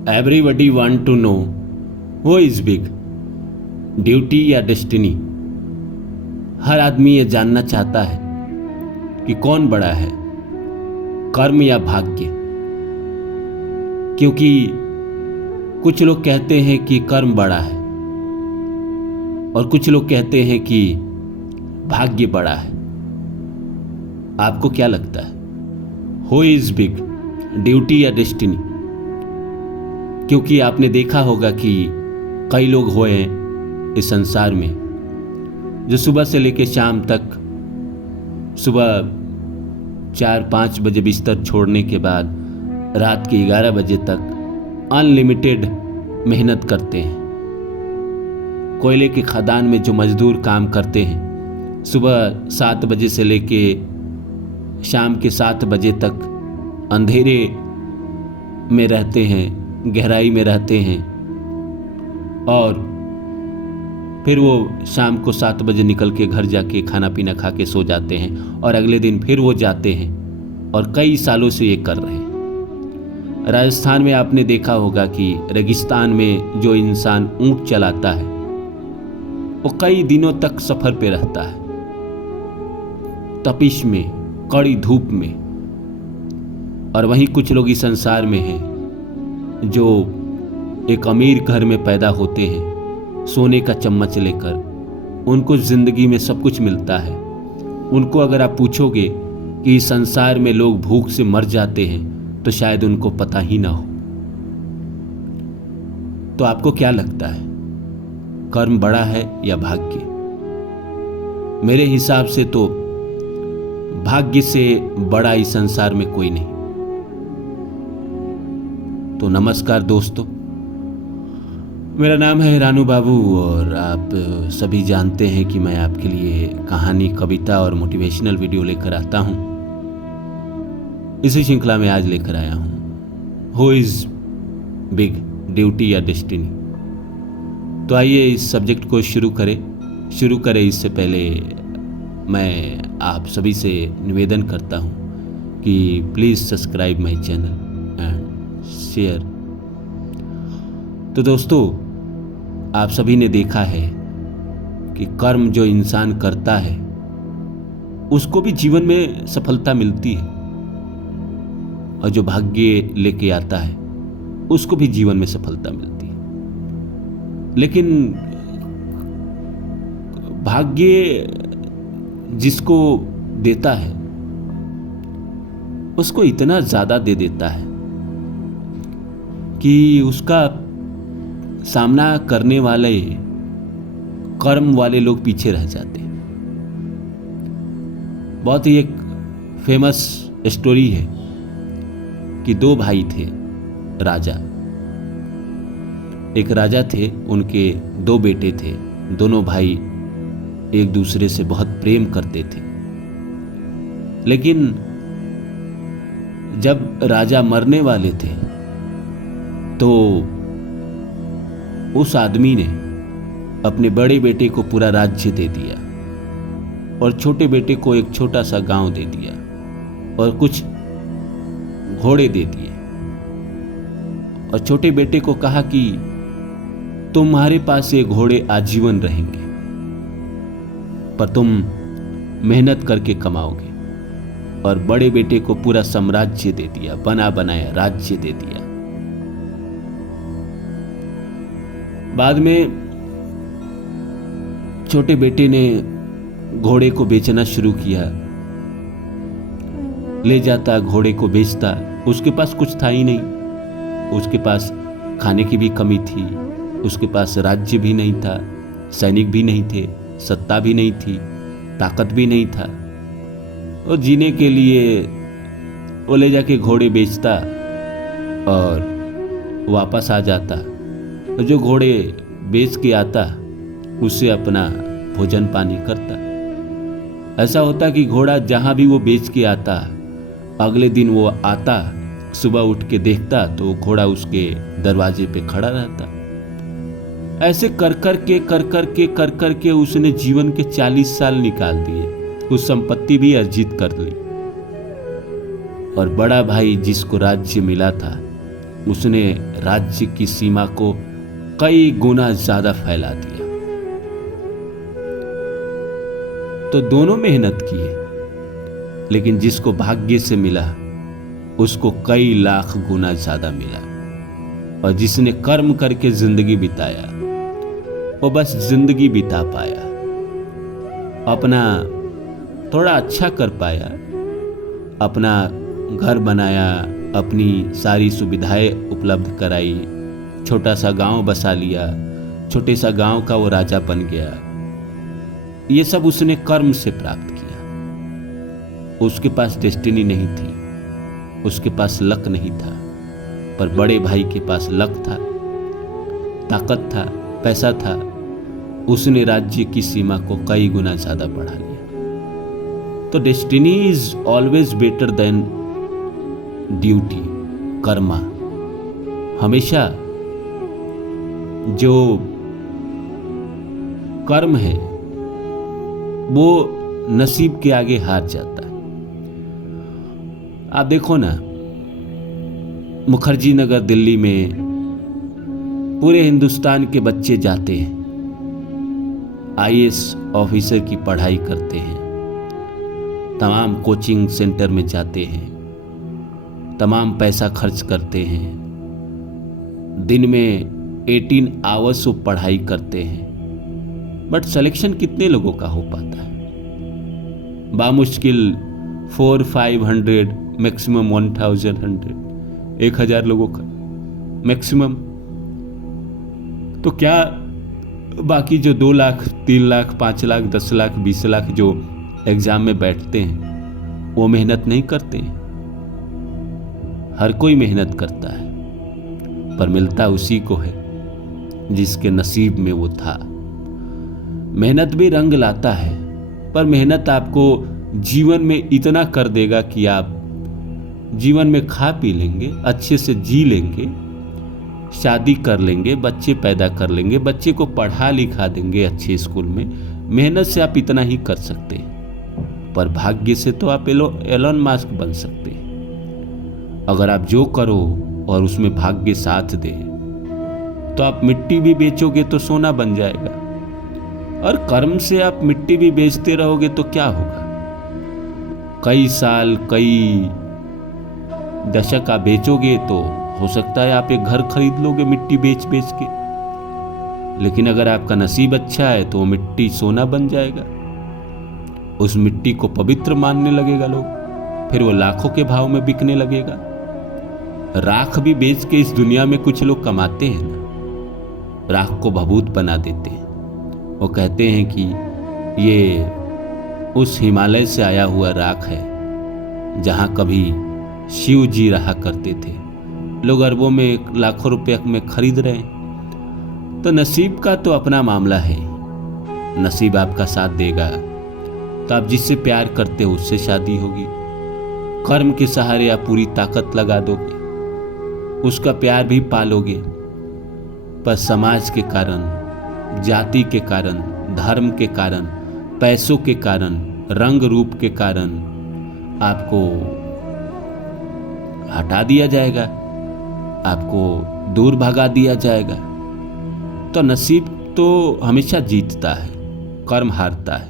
Everybody want to know who is big, duty या destiny. हर आदमी ये जानना चाहता है कि कौन बड़ा है, कर्म या भाग्य। क्योंकि कुछ लोग कहते हैं कि कर्म बड़ा है और कुछ लोग कहते हैं कि भाग्य बड़ा है। आपको क्या लगता है, हु इज बिग, ड्यूटी या डेस्टिनी? क्योंकि आपने देखा होगा कि कई लोग हुए हैं इस संसार में जो सुबह से लेकर शाम तक, सुबह 4-5 बजे बिस्तर छोड़ने के बाद रात के 11 बजे तक अनलिमिटेड मेहनत करते हैं। कोयले की खदान में जो मजदूर काम करते हैं, सुबह 7 बजे से लेके शाम के 7 बजे तक अंधेरे में रहते हैं, गहराई में रहते हैं और फिर वो शाम को 7 बजे निकल के घर जाके खाना पीना खा के सो जाते हैं और अगले दिन फिर वो जाते हैं और कई सालों से ये कर रहे हैं। राजस्थान में आपने देखा होगा कि रेगिस्तान में जो इंसान ऊंट चलाता है वो कई दिनों तक सफर पे रहता है, तपिश में, कड़ी धूप में। और वहीं कुछ लोग इस संसार में हैं जो एक अमीर घर में पैदा होते हैं, सोने का चम्मच लेकर। उनको जिंदगी में सब कुछ मिलता है। उनको अगर आप पूछोगे कि इस संसार में लोग भूख से मर जाते हैं तो शायद उनको पता ही ना हो। तो आपको क्या लगता है, कर्म बड़ा है या भाग्य? मेरे हिसाब से तो भाग्य से बड़ा इस संसार में कोई नहीं। तो नमस्कार दोस्तों, मेरा नाम है रानू बाबू और आप सभी जानते हैं कि मैं आपके लिए कहानी, कविता और मोटिवेशनल वीडियो लेकर आता हूं। इसी श्रृंखला में आज लेकर आया हूं, हु इज बिग, ड्यूटी या डेस्टिनी। तो आइए इस सब्जेक्ट को शुरू करें। इससे पहले मैं आप सभी से निवेदन करता हूं कि please subscribe my channel and share. तो दोस्तों, आप सभी ने देखा है कि कर्म जो इंसान करता है उसको भी जीवन में सफलता मिलती है और जो भाग्य लेके आता है उसको भी जीवन में सफलता मिलती है। लेकिन भाग्य जिसको देता है उसको इतना ज्यादा दे देता है कि उसका सामना करने वाले कर्म वाले लोग पीछे रह जाते हैं। बहुत ही एक फेमस स्टोरी है कि 2 भाई थे, राजा। एक राजा थे, उनके 2 बेटे थे। दोनों भाई एक दूसरे से बहुत प्रेम करते थे। लेकिन जब राजा मरने वाले थे तो उस आदमी ने अपने बड़े बेटे को पूरा राज्य दे दिया और छोटे बेटे को एक छोटा सा गांव दे दिया और कुछ घोड़े दे दिए और छोटे बेटे को कहा कि तुम्हारे पास ये घोड़े आजीवन रहेंगे पर तुम मेहनत करके कमाओगे। और बड़े बेटे को पूरा साम्राज्य दे दिया, बना बनाया राज्य दे दिया। बाद में छोटे बेटे ने घोड़े को बेचना शुरू किया। ले जाता, घोड़े को बेचता। उसके पास कुछ था ही नहीं। उसके पास खाने की भी कमी थी, उसके पास राज्य भी नहीं था, सैनिक भी नहीं थे, सत्ता भी नहीं थी, ताकत भी नहीं था। और जीने के लिए वो ले जाके घोड़े बेचता और वापस आ जाता। और जो घोड़े बेच के आता उससे अपना भोजन पानी करता। ऐसा होता कि घोड़ा जहां भी वो बेच के आता, अगले दिन वो आता, सुबह उठ के देखता तो वो घोड़ा उसके दरवाजे पे खड़ा रहता। ऐसे कर कर के उसने जीवन के 40 साल निकाल दिए। कुछ संपत्ति भी अर्जित कर ली। और बड़ा भाई जिसको राज्य मिला था उसने राज्य की सीमा को कई गुना ज्यादा फैला दिया। तो दोनों मेहनत किए, लेकिन जिसको भाग्य से मिला उसको कई लाख गुना ज्यादा मिला, और जिसने कर्म करके जिंदगी बिताया वो बस जिंदगी बिता पाया, अपना थोड़ा अच्छा कर पाया, अपना घर बनाया, अपनी सारी सुविधाएं उपलब्ध कराई, छोटा सा गांव बसा लिया, छोटे सा गांव का वो राजा बन गया। ये सब उसने कर्म से प्राप्त किया। उसके पास डेस्टिनी नहीं थी, उसके पास लक नहीं था, पर बड़े भाई के पास लक था, ताकत था, पैसा था। उसने राज्य की सीमा को कई गुना ज्यादा बढ़ा लिया। तो destiny is always better than duty, Karma. हमेशा जो कर्म है वो नसीब के आगे हार जाता है। आप देखो ना, मुखर्जी नगर दिल्ली में पूरे हिंदुस्तान के बच्चे जाते हैं, आईएएस ऑफिसर की पढ़ाई करते हैं, तमाम कोचिंग सेंटर में जाते हैं, तमाम पैसा खर्च करते हैं, दिन में 18 आवर्स वो पढ़ाई करते हैं, बट सिलेक्शन कितने लोगों का हो पाता है? बामुश्किल 400-500, मैक्सिमम 1000 लोगों का मैक्सिमम। तो क्या बाकी जो 2 लाख, 3 लाख, 5 लाख, 10 लाख, 20 लाख जो एग्जाम में बैठते हैं वो मेहनत नहीं करते हैं? हर कोई मेहनत करता है, पर मिलता उसी को है जिसके नसीब में वो था। मेहनत भी रंग लाता है, पर मेहनत आपको जीवन में इतना कर देगा कि आप जीवन में खा पी लेंगे, अच्छे से जी लेंगे, शादी कर लेंगे, बच्चे पैदा कर लेंगे, बच्चे को पढ़ा लिखा देंगे अच्छे स्कूल में। मेहनत से आप इतना ही कर सकते हैं, पर भाग्य से तो आप एलोन मास्क बन सकते हैं। अगर आप जो करो और उसमें भाग्य साथ दे तो आप मिट्टी भी बेचोगे तो सोना बन जाएगा, और कर्म से आप मिट्टी भी बेचते रहोगे तो क्या होगा? कई साल, कई दशक आप बेचोगे तो हो सकता है आप एक घर खरीद लोगे मिट्टी बेच बेच के, लेकिन अगर आपका नसीब अच्छा है तो वो मिट्टी सोना बन जाएगा। उस मिट्टी को पवित्र मानने लगेगा लोग, फिर वो लाखों के भाव में बिकने लगेगा। राख भी बेच के इस दुनिया में कुछ लोग कमाते हैं ना, राख को भभूत बना देते हैं। वो कहते हैं कि ये उस हिमालय से आया हुआ राख है जहां कभी शिव जी रहा करते थे, लोग अरबों में, लाखों रुपए में खरीद रहे हैं। तो नसीब का तो अपना मामला है, नसीब आपका साथ देगा तो आप जिससे प्यार करते हो उससे शादी होगी। कर्म के सहारे आप पूरी ताकत लगा दोगे, उसका प्यार भी पालोगे, पर समाज के कारण, जाति के कारण, धर्म के कारण, पैसों के कारण, रंग रूप के कारण आपको हटा दिया जाएगा, आपको दूर भगा दिया जाएगा। तो नसीब तो हमेशा जीतता है, कर्म हारता है।